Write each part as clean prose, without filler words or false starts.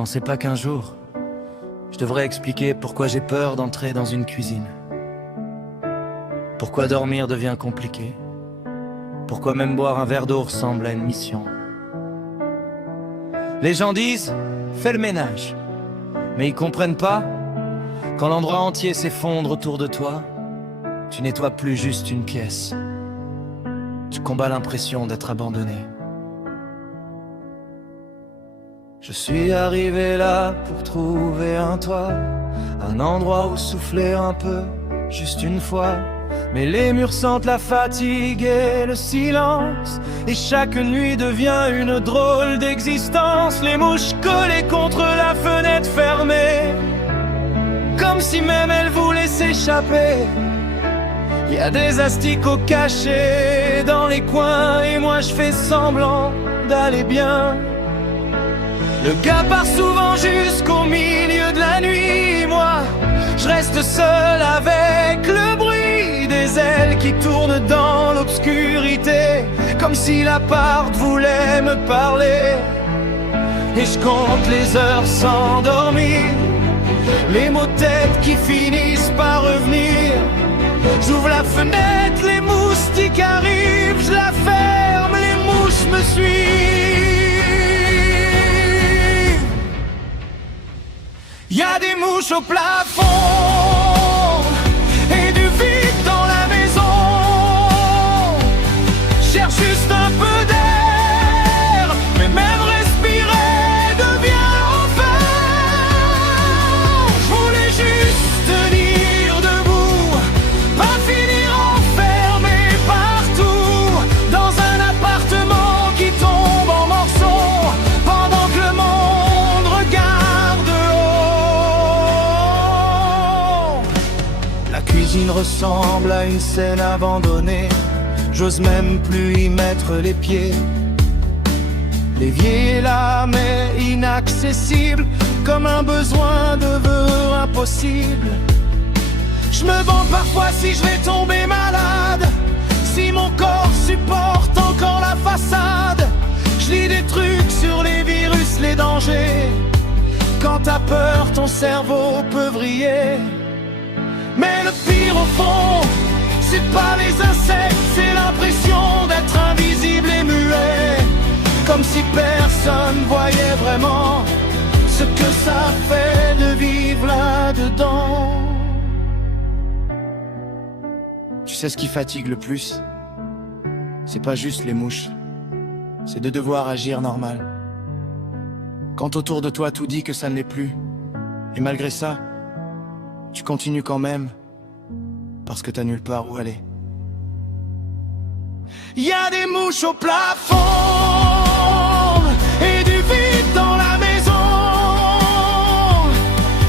pensais pas qu'un jour, je devrais expliquer pourquoi j'ai peur d'entrer dans une cuisine. Pourquoi dormir devient compliqué. Pourquoi même boire un verre d'eau ressemble à une mission. Les gens disent, fais le ménage. Mais ils comprennent pas, quand l'endroit entier s'effondre autour de toi, tu nettoies plus juste une pièce. Tu combats l'impression d'être abandonné. Je suis arrivé là pour trouver un toit, un endroit où souffler un peu, juste une fois. Mais les murs sentent la fatigue et le silence, et chaque nuit devient une drôle d'existence. Les mouches collées contre la fenêtre fermée, comme si même elles voulaient s'échapper. Y a des asticots cachés dans les coins, et moi je fais semblant d'aller bien. Le gars part souvent jusqu'au milieu de la nuit. Moi, je reste seul avec le bruit des ailes qui tournent dans l'obscurité, comme si l'appart voulait me parler. Et je compte les heures sans dormir, les mots de tête qui finissent par revenir. J'ouvre la fenêtre, les moustiques arrivent, je la ferme, les mouches me suivent. Y a des mouches au plafond et du vide dans la maison. Cherche juste un peu d'air, mais même respirer devient l'enfer. Je voulais juste tenir debout, pas finir enfermé partout, dans un appartement qui tombe en morceaux, pendant que le monde regarde dehors. La cuisine ressemble à une scène abandonnée, j'ose même plus y mettre les pieds. L'évier est là mais inaccessible, comme un besoin devenu impossible. Je me demande parfois si je vais tomber malade, si mon corps supporte encore la façade. Je lis des trucs sur les virus, les dangers. Quand t'as peur, ton cerveau peut vriller. Mais le pire au fond, c'est pas les insectes, c'est l'impression d'être invisible et muet, comme si personne voyait vraiment ce que ça fait de vivre là-dedans. Tu sais ce qui fatigue le plus? C'est pas juste les mouches, c'est de devoir agir normal. Quand autour de toi tout dit que ça ne l'est plus, et malgré ça, tu continues quand même, parce que t'as nulle part où aller. Y a des mouches au plafond et du vide dans la maison.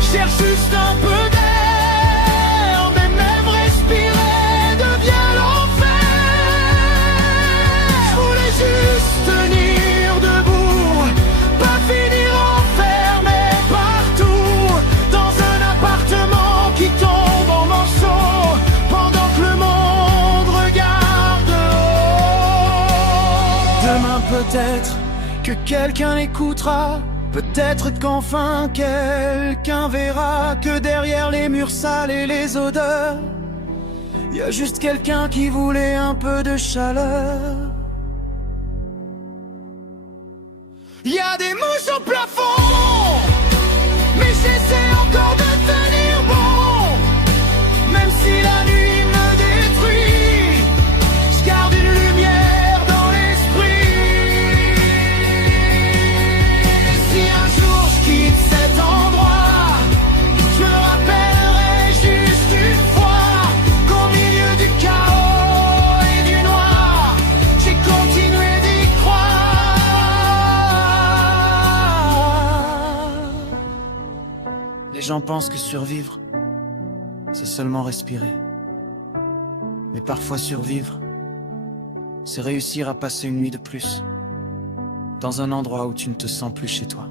Cherche juste un peu d'air, mais même respirer devient l'enfer. Je voulais juste tenir debout, pas finir enfermé partout, dans un appartement qui tombe en morceaux, pendant que le monde regarde dehors. Demain peut-être que quelqu'un écoutera, peut-être qu'enfin quelqu'un verra que derrière les murs sales et les odeurs, y a juste quelqu'un qui voulait un peu de chaleur. Y a des mouches au plafond, mais j'essaie encore de tenir bon. Même si la nuit me détruit, je garde une lumière dans l'esprit. Si un jour je quitte cet endroit, je me rappellerai juste une fois qu'au milieu du chaos et du noir, j'ai continué d'y croire. Les gens pensent que survivre, c'est seulement respirer. Mais parfois survivre, c'est réussir à passer une nuit de plus, dans un endroit où tu ne te sens plus chez toi.